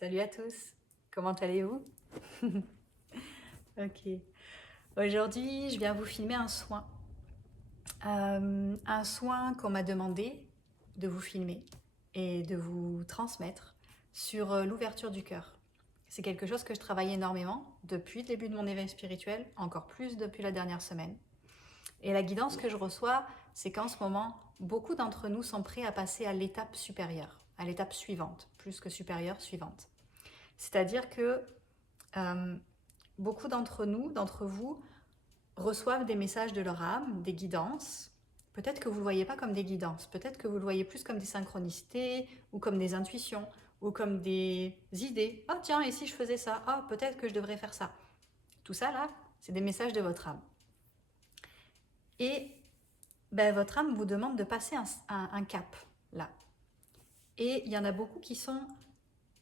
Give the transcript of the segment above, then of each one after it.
Salut à tous, comment allez-vous? Ok. Aujourd'hui, je viens vous filmer un soin. Un soin qu'on m'a demandé de vous filmer et de vous transmettre sur l'ouverture du cœur. C'est quelque chose que je travaille énormément depuis le début de mon éveil spirituel, encore plus depuis la dernière semaine. Et la guidance que je reçois, c'est qu'en ce moment, beaucoup d'entre nous sont prêts à passer à l'étape supérieure, à l'étape suivante, plus que supérieure, suivante. C'est-à-dire que euh, beaucoup d'entre nous, d'entre vous, reçoivent des messages de leur âme, des guidances. Peut-être que vous ne le voyez pas comme des guidances, peut-être que vous le voyez plus comme des synchronicités, ou comme des intuitions, ou comme des idées. Ah tiens, et si je faisais ça? Ah, peut-être que je devrais faire ça. Tout ça là, c'est des messages de votre âme. Et votre âme vous demande de passer un cap là. Et il y en a beaucoup qui sont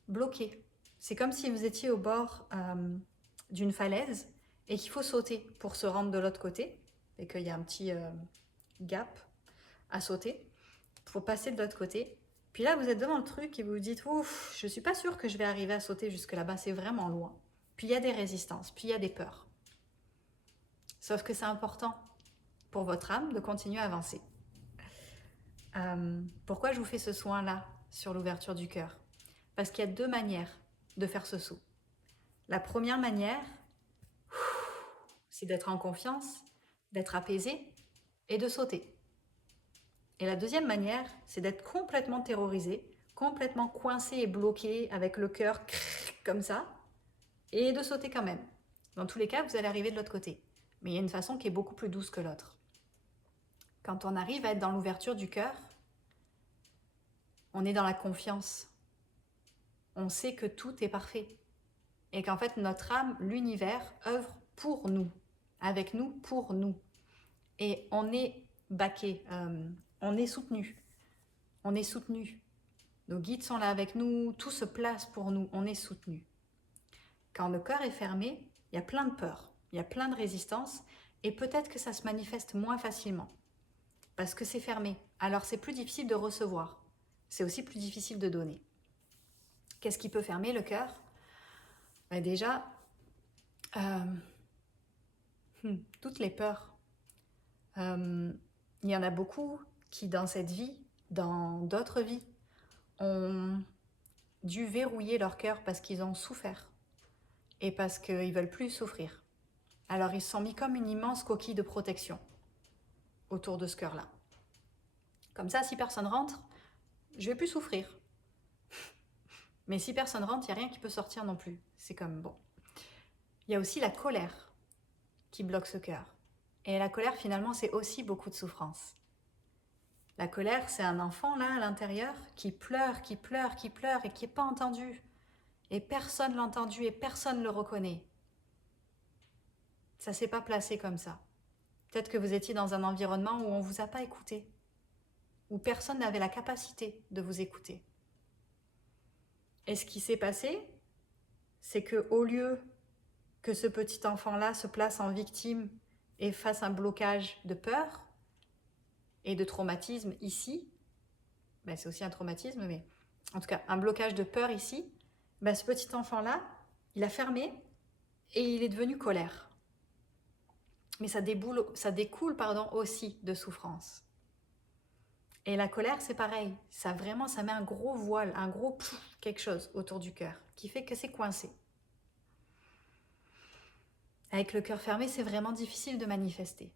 bloqués. C'est comme si vous étiez au bord d'une falaise et qu'il faut sauter pour se rendre de l'autre côté et qu'il y a un petit gap à sauter pour passer de l'autre côté. Puis là, vous êtes devant le truc et vous vous dites ouf, je suis pas sûre que je vais arriver à sauter jusque là-bas, c'est vraiment loin. Puis il y a des résistances, puis il y a des peurs. Sauf que c'est important pour votre âme de continuer à avancer. Pourquoi je vous fais ce soin-là sur l'ouverture du cœur? Parce qu'il y a deux manières de faire ce saut. La première manière, c'est d'être en confiance, d'être apaisé et de sauter. Et la deuxième manière, c'est d'être complètement terrorisé, complètement coincé et bloqué avec le cœur comme ça, et de sauter quand même. Dans tous les cas, vous allez arriver de l'autre côté. Mais il y a une façon qui est beaucoup plus douce que l'autre. Quand on arrive à être dans l'ouverture du cœur, on est dans la confiance. On sait que tout est parfait. Et qu'en fait, notre âme, l'univers, œuvre pour nous, avec nous, pour nous. Et on est baqué, on est soutenu. On est soutenu. Nos guides sont là avec nous, tout se place pour nous, on est soutenu. Quand le cœur est fermé, il y a plein de peurs, il y a plein de résistances, et peut-être que ça se manifeste moins facilement, parce que c'est fermé. Alors c'est plus difficile de recevoir, c'est aussi plus difficile de donner. Qu'est-ce qui peut fermer le cœur? Déjà, toutes les peurs. Il y en a beaucoup qui, dans cette vie, dans d'autres vies, ont dû verrouiller leur cœur parce qu'ils ont souffert et parce qu'ils ne veulent plus souffrir. Alors ils se sont mis comme une immense coquille de protection autour de ce cœur-là. Comme ça, si personne rentre, je ne vais plus souffrir. Mais si personne rentre, il n'y a rien qui peut sortir non plus. C'est comme bon. Il y a aussi la colère qui bloque ce cœur. Et la colère, finalement, c'est aussi beaucoup de souffrance. La colère, c'est un enfant là à l'intérieur qui pleure, qui pleure, qui pleure et qui n'est pas entendu. Et personne l'a entendu et personne ne le reconnaît. Ça ne s'est pas placé comme ça. Peut-être que vous étiez dans un environnement où on ne vous a pas écouté, où personne n'avait la capacité de vous écouter. Et ce qui s'est passé, c'est qu'au lieu que ce petit enfant-là se place en victime et fasse un blocage de peur et de traumatisme ici, c'est aussi un traumatisme, mais en tout cas un blocage de peur ici, ce petit enfant-là, il a fermé et il est devenu colère. Mais ça découle aussi de souffrance. Et la colère, c'est pareil. Ça met un gros voile, un gros quelque chose autour du cœur qui fait que c'est coincé. Avec le cœur fermé, c'est vraiment difficile de manifester.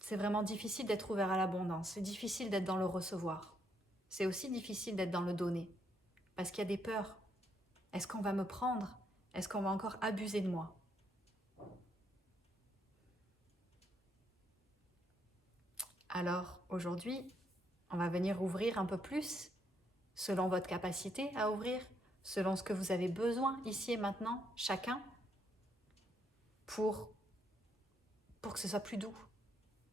C'est vraiment difficile d'être ouvert à l'abondance. C'est difficile d'être dans le recevoir. C'est aussi difficile d'être dans le donner. Parce qu'il y a des peurs. Est-ce qu'on va me prendre? Est-ce qu'on va encore abuser de moi? Alors aujourd'hui, on va venir ouvrir un peu plus, selon votre capacité à ouvrir, selon ce que vous avez besoin ici et maintenant, chacun, pour que ce soit plus doux,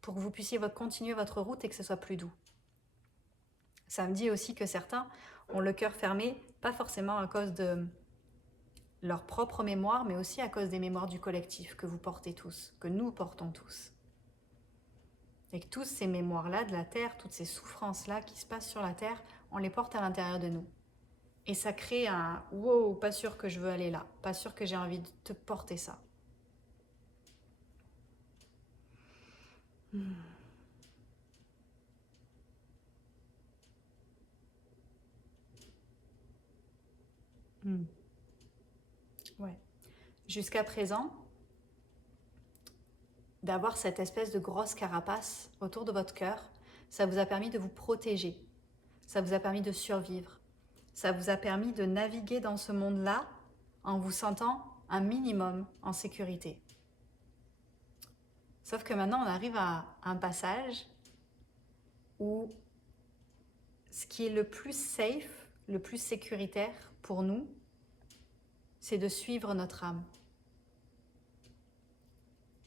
pour que vous puissiez continuer votre route et que ce soit plus doux. Ça me dit aussi que certains ont le cœur fermé, pas forcément à cause de leur propre mémoire, mais aussi à cause des mémoires du collectif que vous portez tous, que nous portons tous. Et que toutes ces mémoires-là de la Terre, toutes ces souffrances-là qui se passent sur la Terre, on les porte à l'intérieur de nous. Et ça crée un wow, pas sûr que je veux aller là, pas sûr que j'ai envie de te porter ça. Hmm. Hmm. Ouais. Jusqu'à présent, d'avoir cette espèce de grosse carapace autour de votre cœur, ça vous a permis de vous protéger, ça vous a permis de survivre, ça vous a permis de naviguer dans ce monde-là en vous sentant un minimum en sécurité. Sauf que maintenant, on arrive à un passage où ce qui est le plus safe, le plus sécuritaire pour nous, c'est de suivre notre âme.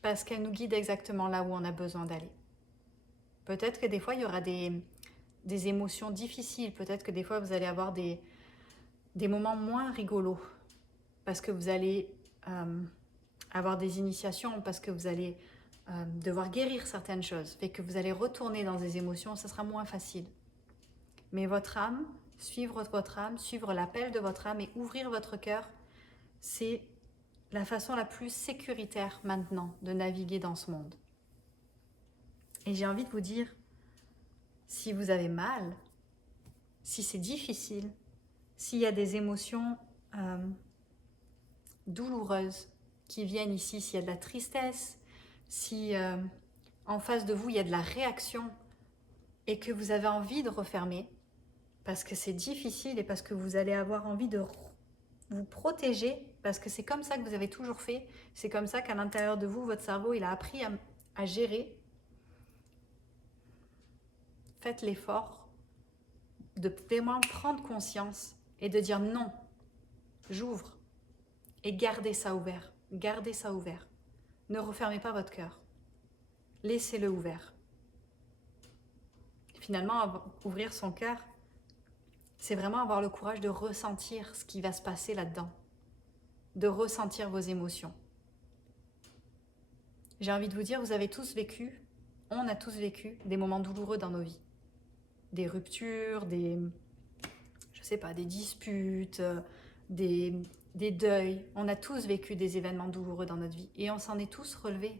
Parce qu'elle nous guide exactement là où on a besoin d'aller. Peut-être que des fois, il y aura des émotions difficiles. Peut-être que des fois, vous allez avoir des moments moins rigolos. Parce que vous allez avoir des initiations, parce que vous allez devoir guérir certaines choses. Fait que vous allez retourner dans des émotions, ça sera moins facile. Mais votre âme, suivre l'appel de votre âme et ouvrir votre cœur, c'est la façon la plus sécuritaire maintenant de naviguer dans ce monde. Et j'ai envie de vous dire, si vous avez mal, si c'est difficile, s'il y a des émotions douloureuses qui viennent ici, s'il y a de la tristesse, si en face de vous il y a de la réaction et que vous avez envie de refermer, parce que c'est difficile et parce que vous allez avoir envie de vous protéger, parce que c'est comme ça que vous avez toujours fait, c'est comme ça qu'à l'intérieur de vous, votre cerveau, il a appris à gérer. Faites l'effort de vraiment prendre conscience et de dire non, j'ouvre, et gardez ça ouvert, gardez ça ouvert. Ne refermez pas votre cœur, laissez-le ouvert. Finalement, ouvrir son cœur, c'est vraiment avoir le courage de ressentir ce qui va se passer là-dedans, de ressentir vos émotions. J'ai envie de vous dire, vous avez tous vécu, on a tous vécu des moments douloureux dans nos vies. Des ruptures, je sais pas, des disputes, des deuils. On a tous vécu des événements douloureux dans notre vie et on s'en est tous relevés.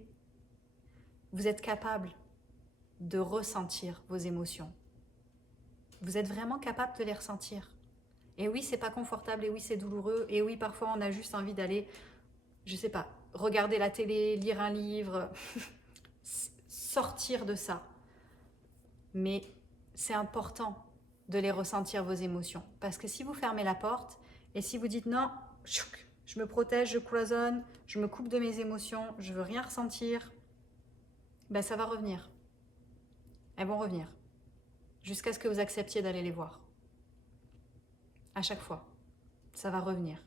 Vous êtes capables de ressentir vos émotions. Vous êtes vraiment capable de les ressentir. Et oui, c'est pas confortable, et oui, c'est douloureux, et oui, parfois on a juste envie d'aller, je sais pas, regarder la télé, lire un livre, sortir de ça. Mais c'est important de les ressentir, vos émotions. Parce que si vous fermez la porte, et si vous dites non, je me protège, je cloisonne, je me coupe de mes émotions, je veux rien ressentir, ben ça va revenir. Elles vont revenir. Jusqu'à ce que vous acceptiez d'aller les voir. À chaque fois. Ça va revenir.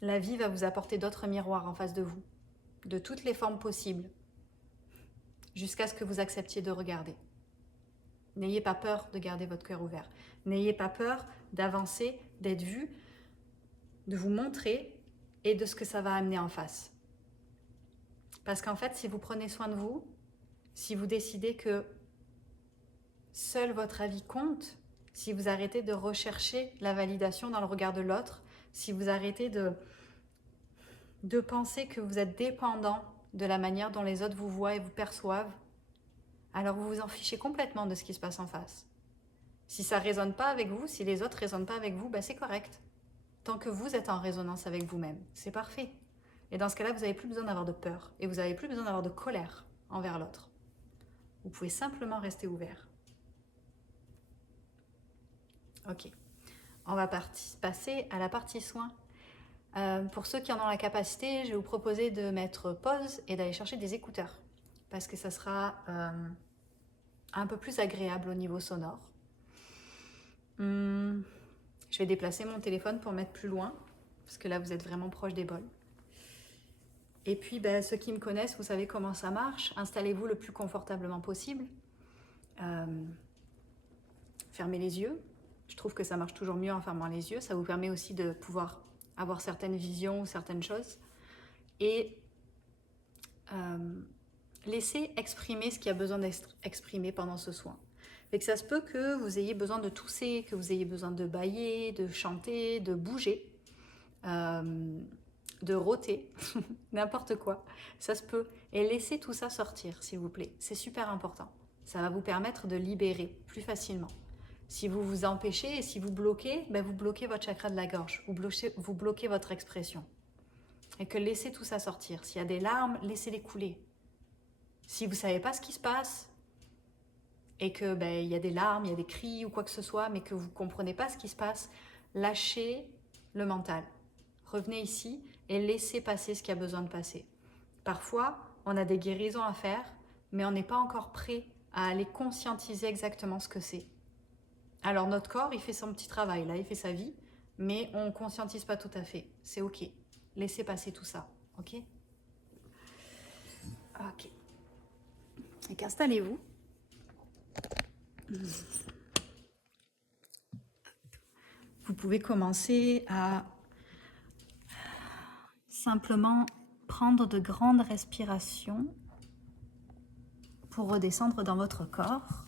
La vie va vous apporter d'autres miroirs en face de vous, de toutes les formes possibles, jusqu'à ce que vous acceptiez de regarder. N'ayez pas peur de garder votre cœur ouvert. N'ayez pas peur d'avancer, d'être vu, de vous montrer et de ce que ça va amener en face. Parce qu'en fait, si vous prenez soin de vous, si vous décidez que seul votre avis compte, si vous arrêtez de rechercher la validation dans le regard de l'autre, si vous arrêtez de penser que vous êtes dépendant de la manière dont les autres vous voient et vous perçoivent, alors vous vous en fichez complètement de ce qui se passe en face. Si ça ne résonne pas avec vous, si les autres ne résonnent pas avec vous, ben c'est correct. Tant que vous êtes en résonance avec vous-même, c'est parfait. Et dans ce cas-là, vous n'avez plus besoin d'avoir de peur et vous n'avez plus besoin d'avoir de colère envers l'autre. Vous pouvez simplement rester ouvert. Ok, on va passer à la partie soins. Pour ceux qui en ont la capacité, je vais vous proposer de mettre pause et d'aller chercher des écouteurs parce que ça sera un peu plus agréable au niveau sonore. Je vais déplacer mon téléphone pour mettre plus loin parce que là vous êtes vraiment proche des bols. Et puis ceux qui me connaissent, vous savez comment ça marche. Installez-vous le plus confortablement possible. Fermez les yeux. Je trouve que ça marche toujours mieux en fermant les yeux. Ça vous permet aussi de pouvoir avoir certaines visions ou certaines choses. Et laissez exprimer ce qui a besoin d'être exprimé pendant ce soin. Fait que ça se peut que vous ayez besoin de tousser, que vous ayez besoin de bâiller, de chanter, de bouger, de rôter, n'importe quoi. Ça se peut. Et laissez tout ça sortir, s'il vous plaît. C'est super important. Ça va vous permettre de libérer plus facilement. Si vous vous empêchez et si vous bloquez, ben vous bloquez votre chakra de la gorge, vous bloquez votre expression. Et que laissez tout ça sortir. S'il y a des larmes, laissez-les couler. Si vous ne savez pas ce qui se passe, et que il y a des larmes, il y a des cris ou quoi que ce soit, mais que vous ne comprenez pas ce qui se passe, lâchez le mental. Revenez ici et laissez passer ce qui a besoin de passer. Parfois, on a des guérisons à faire, mais on n'est pas encore prêt à aller conscientiser exactement ce que c'est. Alors notre corps, il fait son petit travail, là, il fait sa vie, mais on ne conscientise pas tout à fait. C'est ok. Laissez passer tout ça, ok? Ok. Et qu'installez-vous. Vous pouvez commencer à simplement prendre de grandes respirations pour redescendre dans votre corps.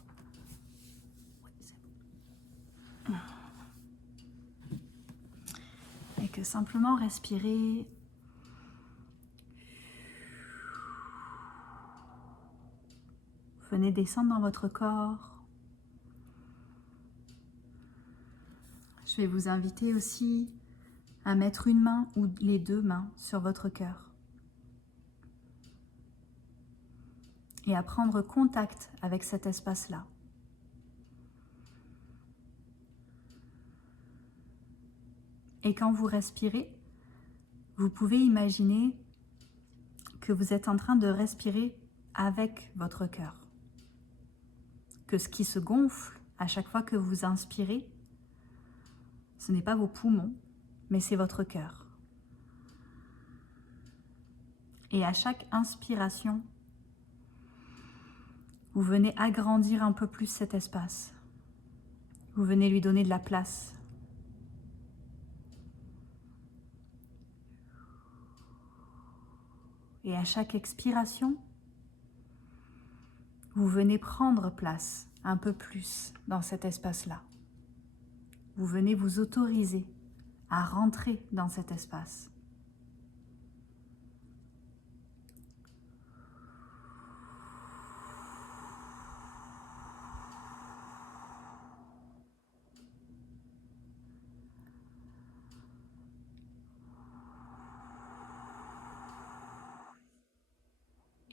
Et que simplement respirer venez descendre dans votre corps. Je vais vous inviter aussi à mettre une main ou les deux mains sur votre cœur et à prendre contact avec cet espace-là. Et quand vous respirez, vous pouvez imaginer que vous êtes en train de respirer avec votre cœur. Que ce qui se gonfle à chaque fois que vous inspirez, ce n'est pas vos poumons, mais c'est votre cœur. Et à chaque inspiration, vous venez agrandir un peu plus cet espace. Vous venez lui donner de la place. Et à chaque expiration, vous venez prendre place un peu plus dans cet espace-là. Vous venez vous autoriser à rentrer dans cet espace.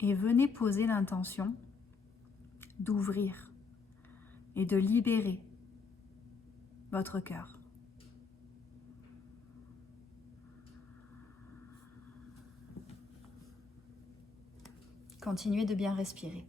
Et venez poser l'intention d'ouvrir et de libérer votre cœur. Continuez de bien respirer.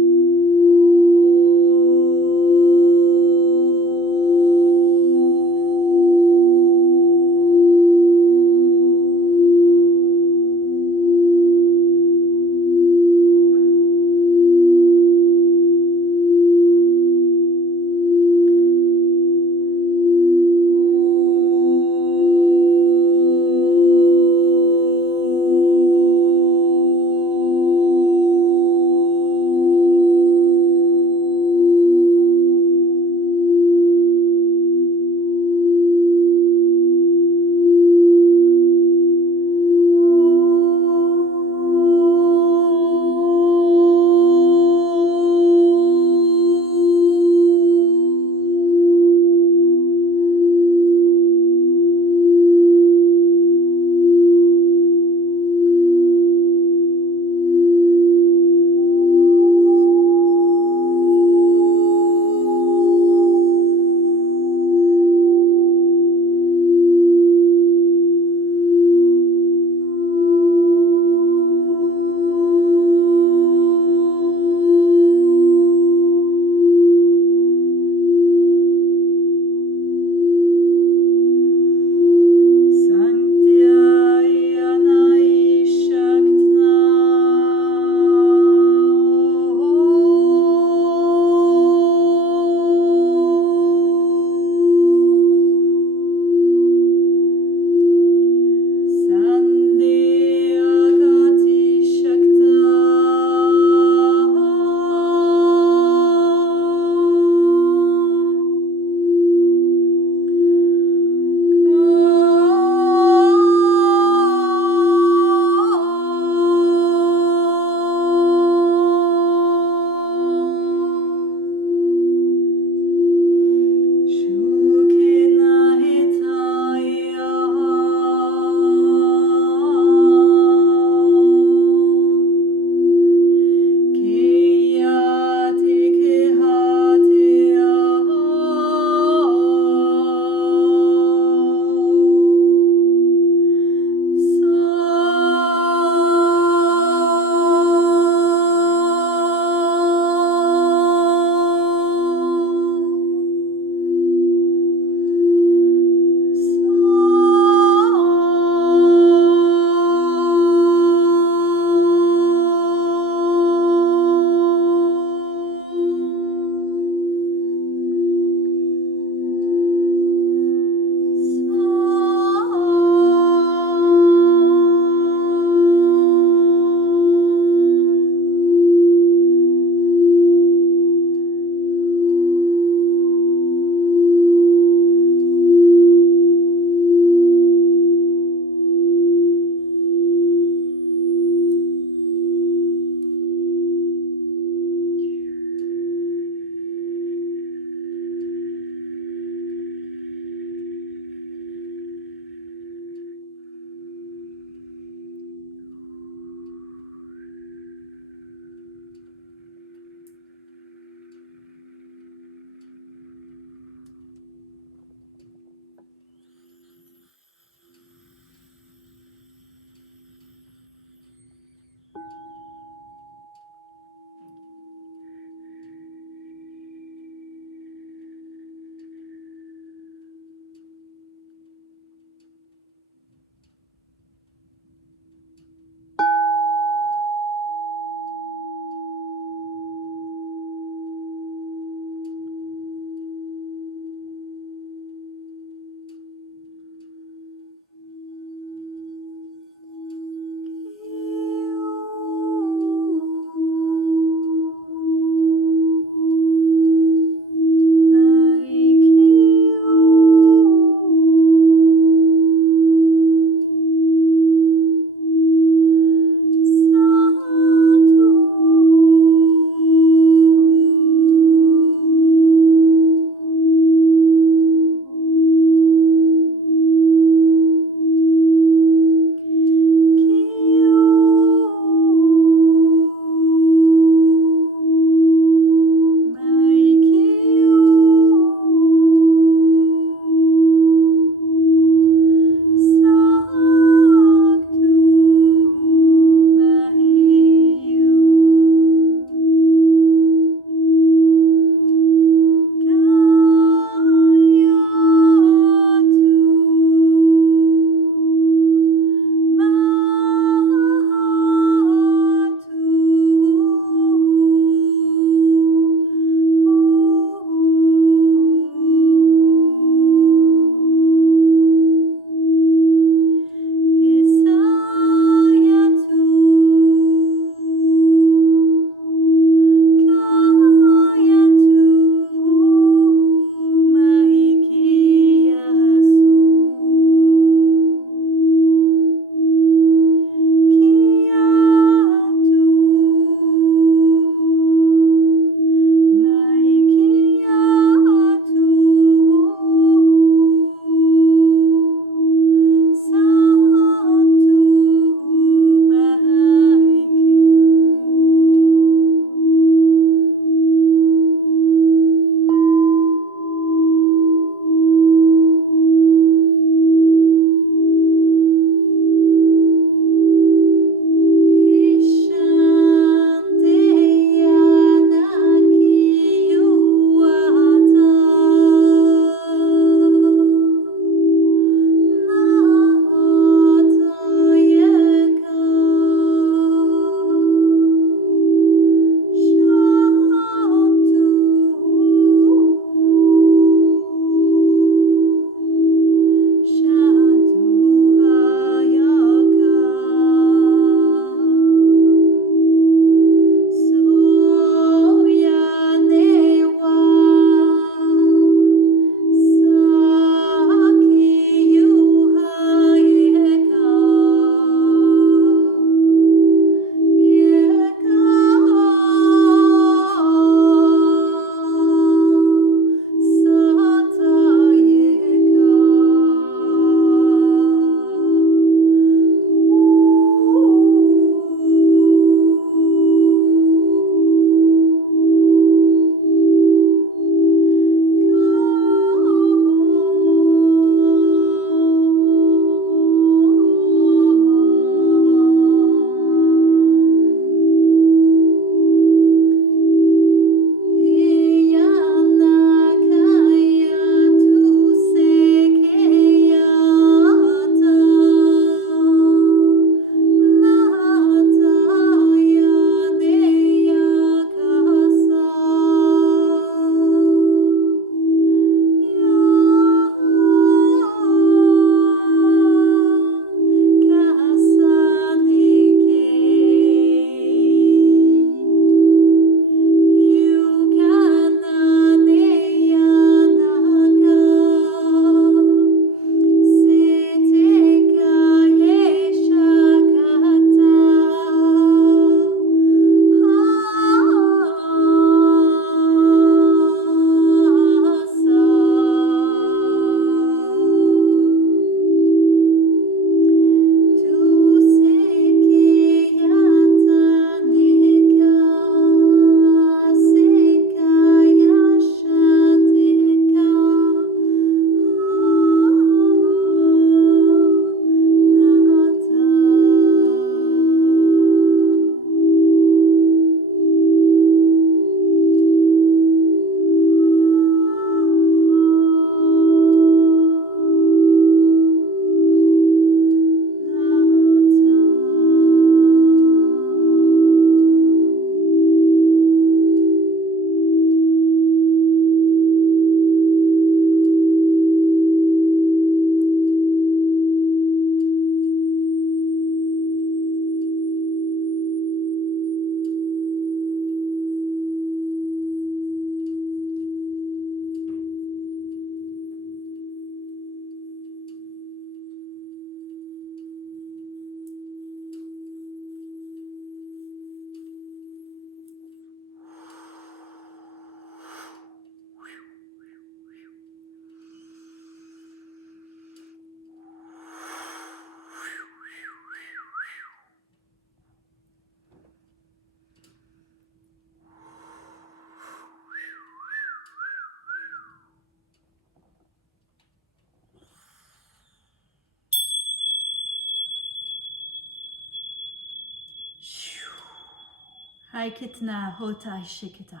Haikitna hotai shikita.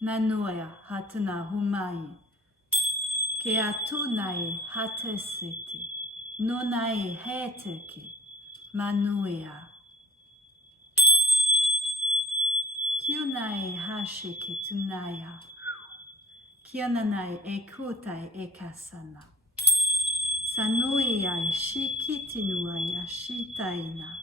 Nanoya hatana humai. Ke atunae hatesete. Nonae heteke. Manuea. Kiunae hashike tunaya. Kiananae ekutai ekasana. Sanuiai shikitinuai ashitaina.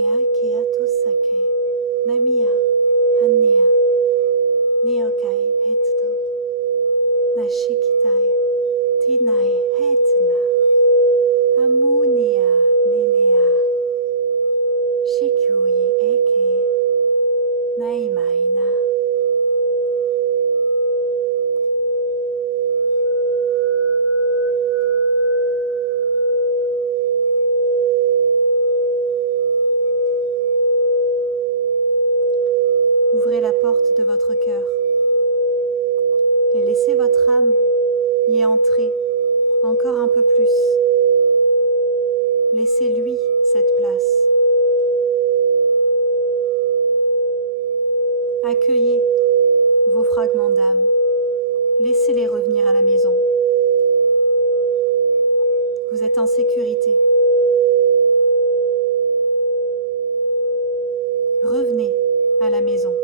Nea Kiatusake Namia Hanea Neokai Hetto Nashikitai Tinai Hetna Amunia Nenea Shikui Eke Naimaina. Ouvrez la porte de votre cœur et laissez votre âme y entrer encore un peu plus. Laissez-lui cette place. Accueillez vos fragments d'âme. Laissez-les revenir à la maison. Vous êtes en sécurité. Revenez à la maison.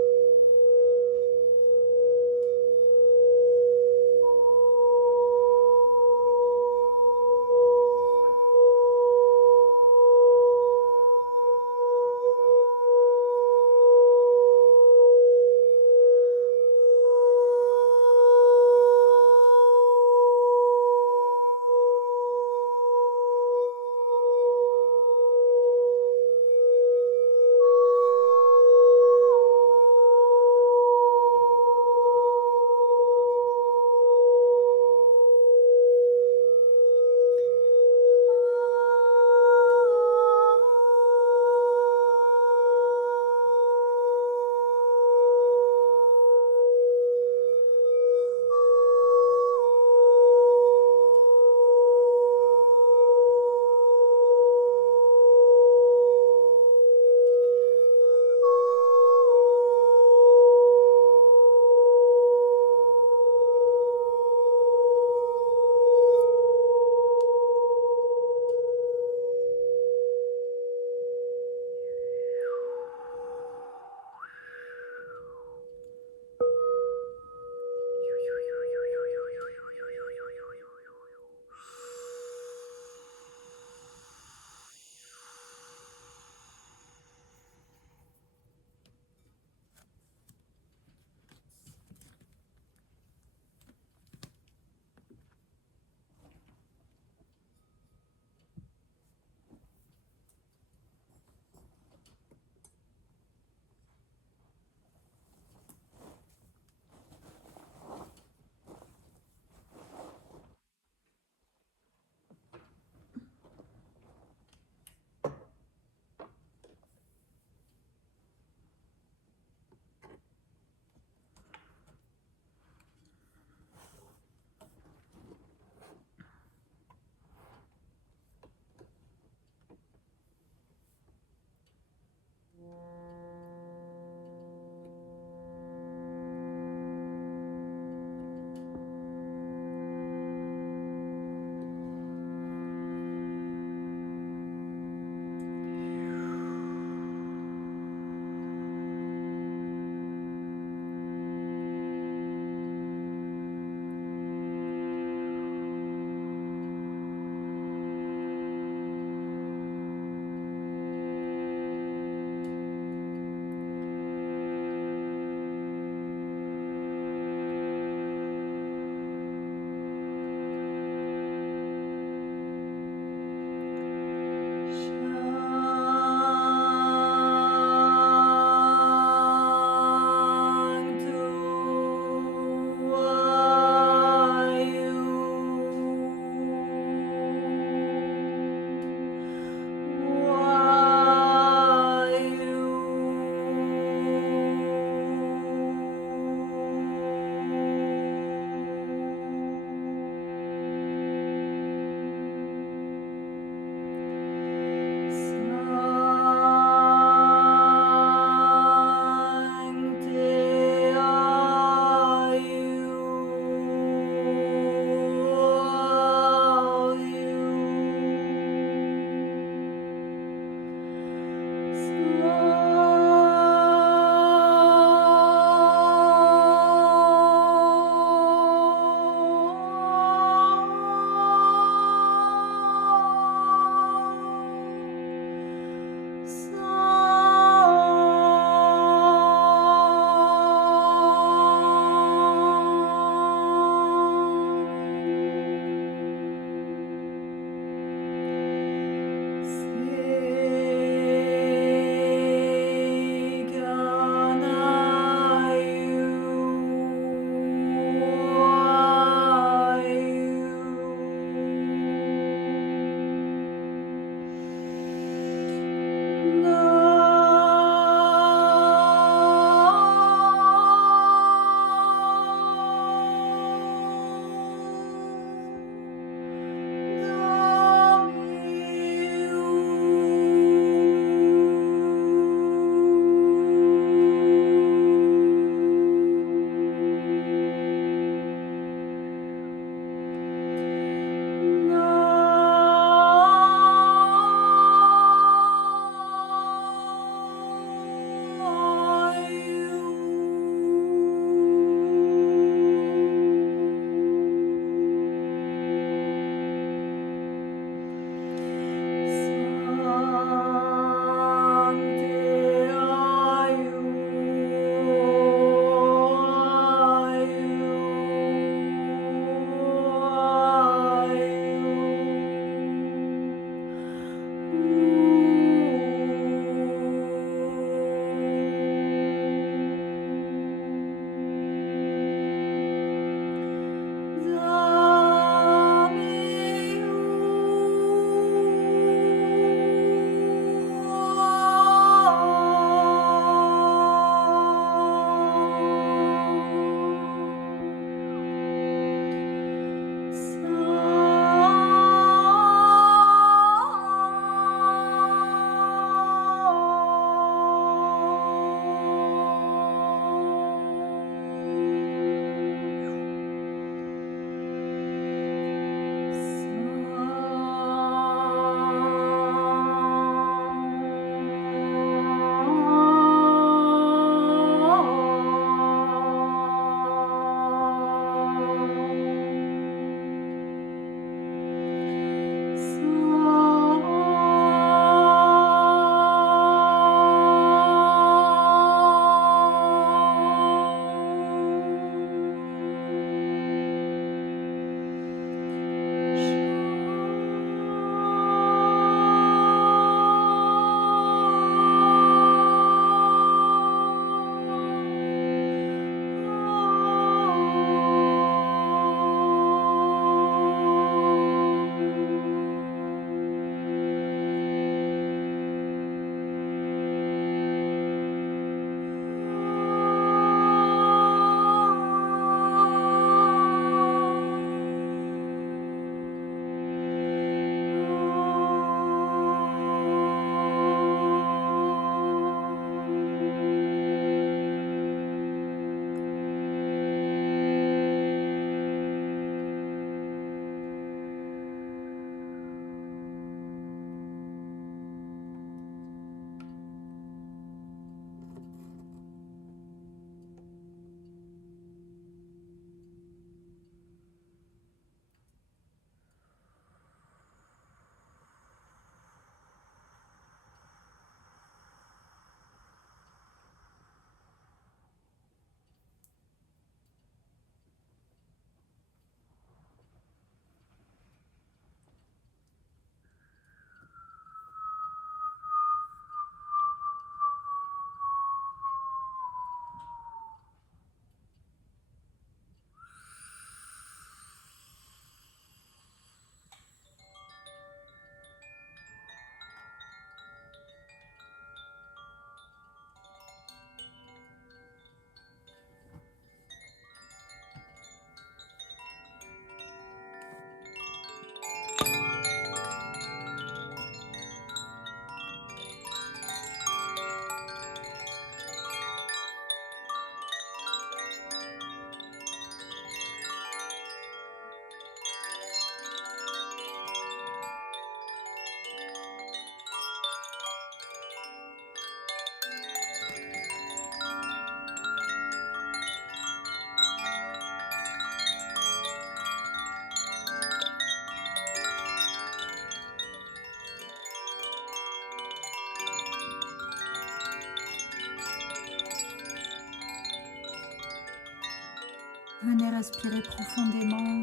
Venez respirer profondément,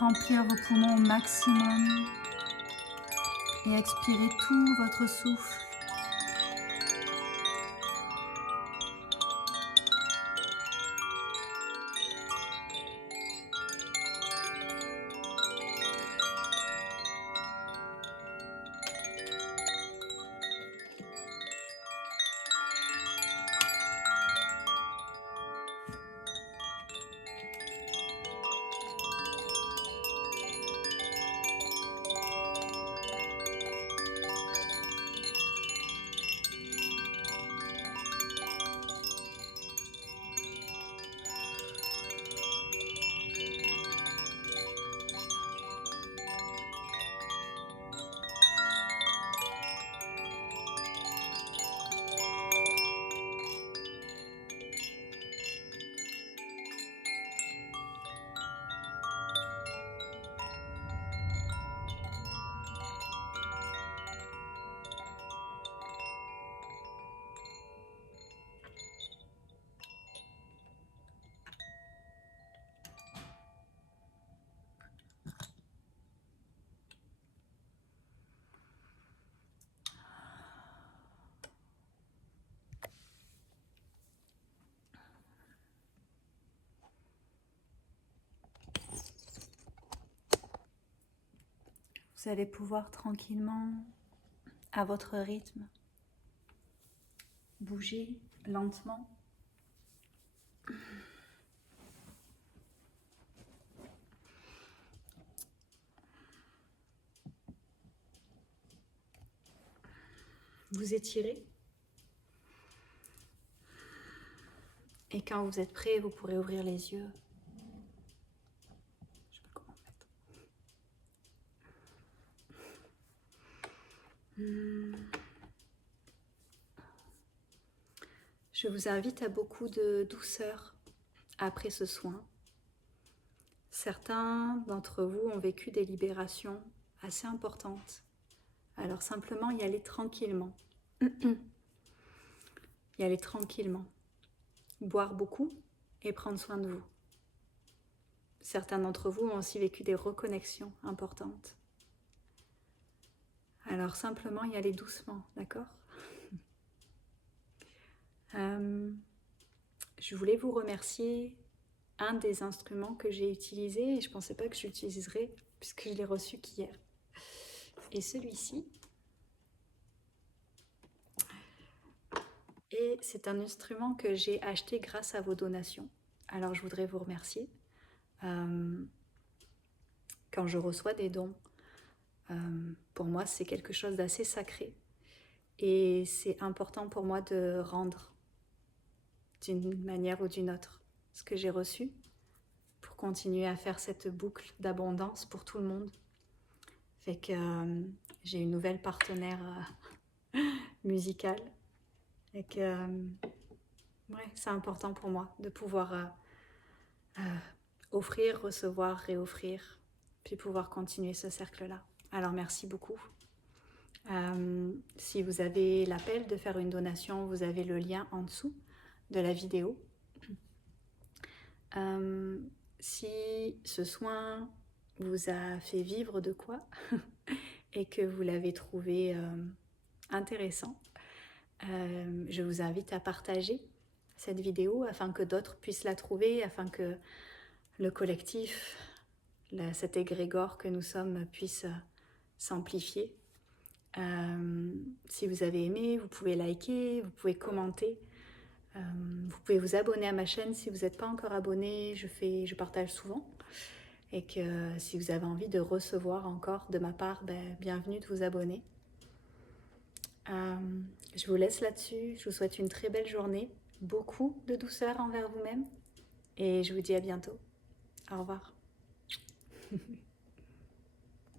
remplir vos poumons au maximum et expirez tout votre souffle. Vous allez pouvoir tranquillement, à votre rythme, bouger lentement. Vous étirez. Et quand vous êtes prêt, vous pourrez ouvrir les yeux. Je sais pas comment mettre. Je vous invite à beaucoup de douceur après ce soin. Certains d'entre vous ont vécu des libérations assez importantes. Alors simplement y aller tranquillement. Y aller tranquillement. Boire beaucoup et prendre soin de vous. Certains d'entre vous ont aussi vécu des reconnexions importantes. Alors simplement y aller doucement, d'accord ? Je voulais vous remercier. Un des instruments que j'ai utilisé, et je ne pensais pas que je l'utiliserais puisque je l'ai reçu qu'hier. Et celui-ci. Et c'est un instrument que j'ai acheté grâce à vos donations. Alors je voudrais vous remercier. Quand je reçois des dons, pour moi c'est quelque chose d'assez sacré. Et c'est important pour moi de rendre d'une manière ou d'une autre ce que j'ai reçu pour continuer à faire cette boucle d'abondance pour tout le monde. Fait que j'ai une nouvelle partenaire musicale et que ouais, c'est important pour moi de pouvoir offrir, recevoir, réoffrir, puis pouvoir continuer ce cercle-là. Alors merci beaucoup. Si vous avez l'appel de faire une donation, vous avez le lien en dessous de la vidéo. Si ce soin vous a fait vivre de quoi et que vous l'avez trouvé intéressant, je vous invite à partager cette vidéo afin que d'autres puissent la trouver, afin que le collectif, cet égrégore que nous sommes, puisse s'amplifier. Si vous avez aimé, vous pouvez liker, vous pouvez commenter. Vous pouvez vous abonner à ma chaîne si vous n'êtes pas encore abonné, je partage souvent. Et que si vous avez envie de recevoir encore de ma part, bienvenue de vous abonner. Je vous laisse là-dessus, je vous souhaite une très belle journée, beaucoup de douceur envers vous-même et je vous dis à bientôt. Au revoir.